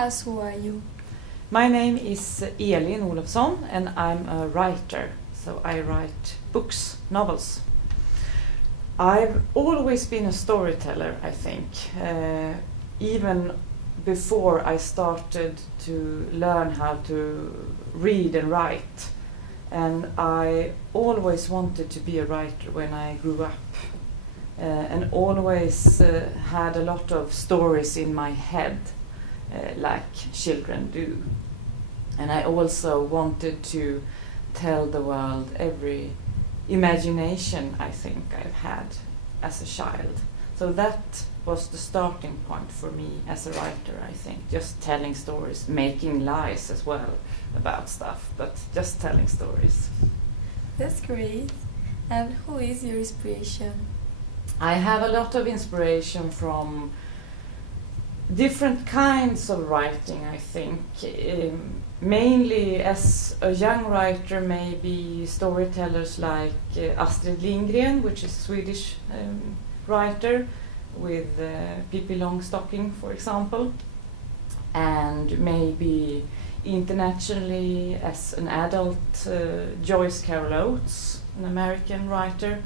us who are you? My name is Elin Olofsson and I'm a writer, so I write books, novels. I've always been a storyteller, I think, even before I started to learn how to read and write. And I always wanted to be a writer when I grew up, and always had a lot of stories in my head, like children do. And I also wanted to tell the world every imagination I think I've had as a child. So that was the starting point for me as a writer, I think. Just telling stories, making lies as well about stuff, but just telling stories. That's great. And who is your inspiration? I have a lot of inspiration from different kinds of writing, I think. Mainly as a young writer, maybe storytellers like Astrid Lindgren, which is a Swedish writer, with Pippi Longstocking, for example. And maybe internationally as an adult, Joyce Carol Oates, an American writer.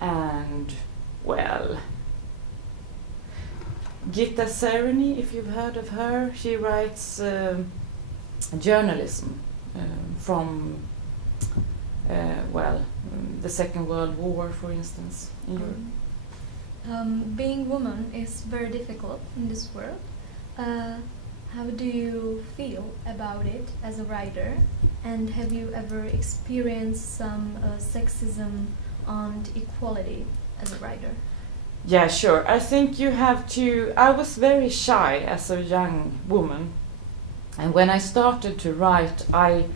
And, well, Gitta Sereny, if you've heard of her, she writes journalism from, the Second World War, for instance, in Europe. Being woman is very difficult in this world. How do you feel about it as a writer? And have you ever experienced some sexism and equality as a writer? Yeah, sure. I think you have to... I was very shy as a young woman. And when I started to write, I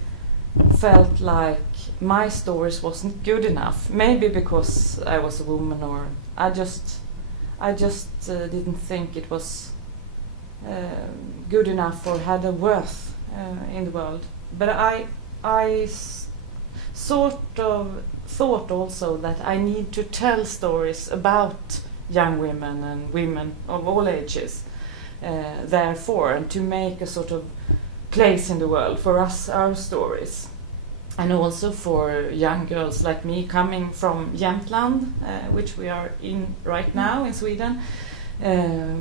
felt like my stories wasn't good enough. Maybe because I was a woman, or I just didn't think it was good enough or had a worth in the world. But I sort of thought also that I need to tell stories about young women and women of all ages, therefore, and to make a sort of place in the world for us, our stories. And also for young girls like me coming from Jamtland, which we are in right now in Sweden,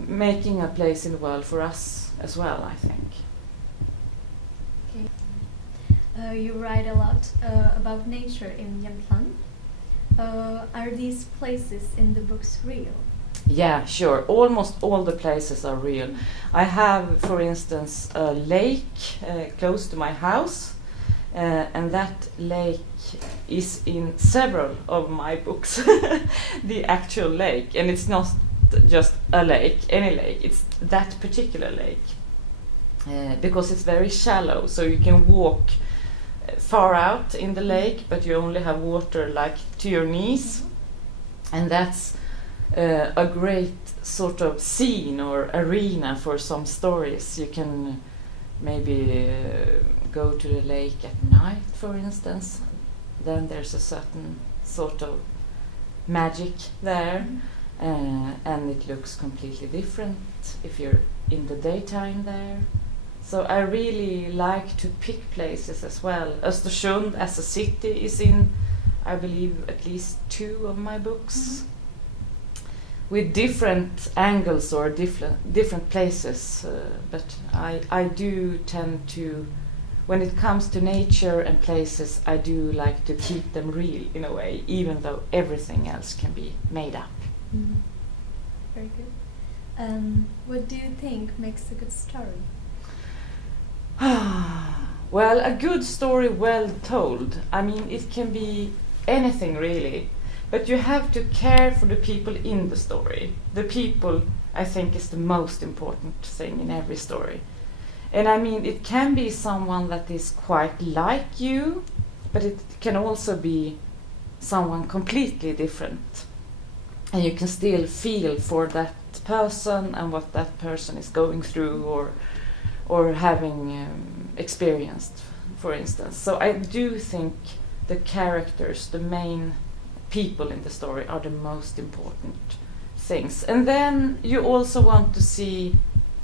making a place in the world for us as well, I think. Okay. You write a lot about nature in Jämtland. Are these places in the books real? Yeah, sure. Almost all the places are real. I have, for instance, a lake close to my house, and that lake is in several of my books, the actual lake. And it's not just a lake, any lake, it's that particular lake. Because it's very shallow, so you can walk far out in the lake, but you only have water like to your knees. And that's a great sort of scene or arena for some stories. You can maybe go to the lake at night, for instance. Then there's a certain sort of magic there, and it looks completely different if you're in the daytime there. So I really like to pick places as well. Östersund as a city is in, I believe, at least 2 of my books, with different angles or different places. But I do tend to, when it comes to nature and places, I do like to keep them real in a way, even though everything else can be made up. Very good. What do you think makes a good story? Well, a good story well told. I mean, it can be anything really, but you have to care for the people in the story. The people, I think, is the most important thing in every story. And I mean, it can be someone that is quite like you, but it can also be someone completely different. And you can still feel for that person and what that person is going through or having experienced, for instance. So I do think the characters, the main people in the story, are the most important things. And then you also want to see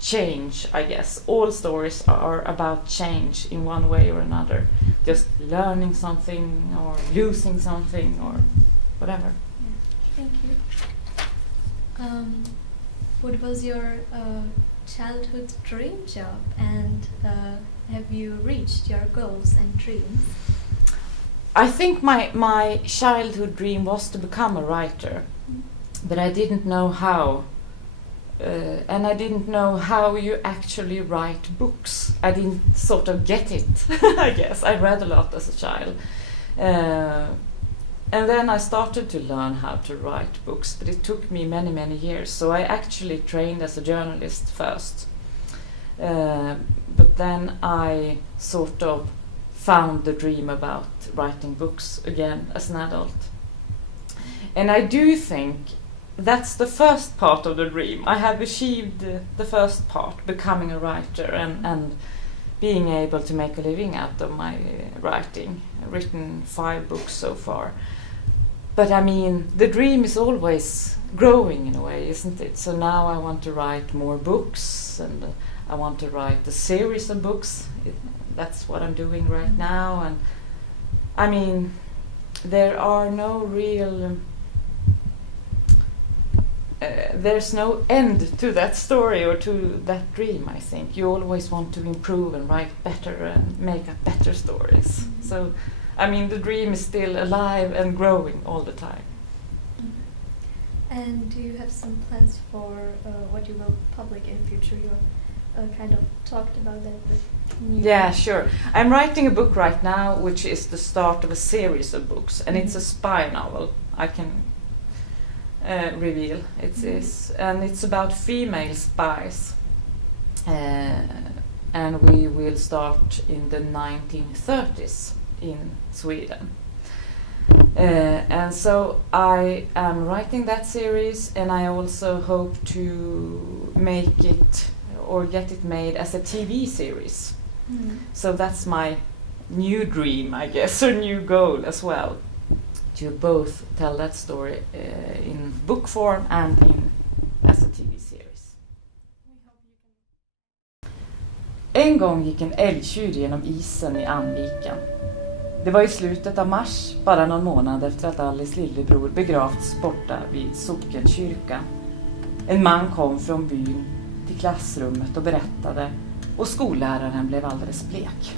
change, I guess. All stories are about change in one way or another. Just learning something or losing something or whatever. Yeah, thank you. What was your childhood dream job, and have you reached your goals and dreams? I think my childhood dream was to become a writer, but I didn't know how. And I didn't know how you actually write books. I didn't sort of get it, I guess. I read a lot as a child. And then I started to learn how to write books, but it took me many, many years. So I actually trained as a journalist first. But then I sort of found the dream about writing books again as an adult. And I do think that's the first part of the dream. I have achieved the first part, becoming a writer and being able to make a living out of my writing. I've written 5 books so far. But I mean, the dream is always growing in a way, isn't it? So now I want to write more books, and I want to write a series of books. That's what I'm doing right now. And I mean, there are no real... there's no end to that story or to that dream, I think. You always want to improve and write better and make up better stories. So, I mean, the dream is still alive and growing all the time. And do you have some plans for what you will publish in the future? You kind of talked about that with me. Yeah, sure. I'm writing a book right now, which is the start of a series of books, and it's a spy novel. I can reveal it is, and it's about female spies, and we will start in the 1930s in Sweden. And so I am writing that series, and I also hope to make it or get it made as a TV series. So that's my new dream, I guess, or new goal as well, to both tell that story in book form and as a TV series. En gång gick en älgtjur genom isen i Andviken. Det var i slutet av mars, bara någon månad efter att Alice lillebror begravts borta vid sockenkyrkan. En man kom från byn till klassrummet och berättade, och skolläraren blev alldeles blek.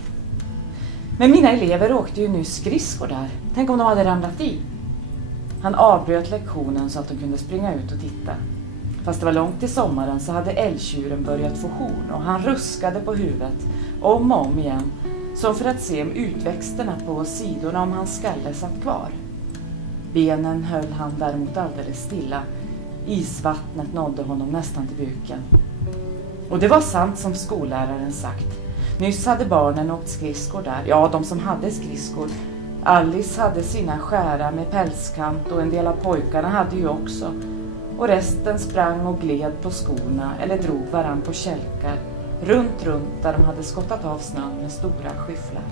Men mina elever åkte ju nyss skridskor där. Tänk om de hade ramlat i. Han avbröt lektionen så att de kunde springa ut och titta. Fast det var långt till sommaren så hade älgtjuren börjat få horn, och han ruskade på huvudet om och om igen, som för att se om utväxterna på sidorna om hans skalle satt kvar. Benen höll han däremot alldeles stilla. Isvattnet nådde honom nästan till buken. Och det var sant som skolläraren sagt. Nyss hade barnen åkt skridskor där. Ja, de som hade skridskor. Alice hade sina skära med pälskant, och en del av pojkarna hade ju också. Och resten sprang och gled på skorna eller drog varann på kälkar. Runt där de hade skottat av snön med stora skyfflar.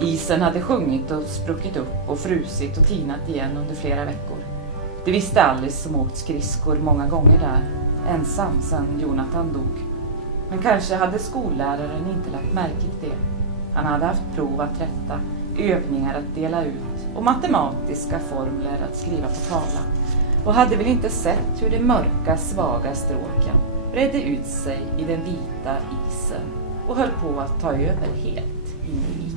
Isen hade sjungit och spruckit upp och frusit och tinat igen under flera veckor. Det visste Alice som åkt skridskor många gånger där, ensam sedan Jonathan dog. Men kanske hade skolläraren inte lagt märke till det. Han hade haft prov att rätta, övningar att dela ut och matematiska formler att skriva på tavlan. Och hade väl inte sett hur de mörka, svaga stråken bredde ut sig i den vita isen och höll på att ta över helt in i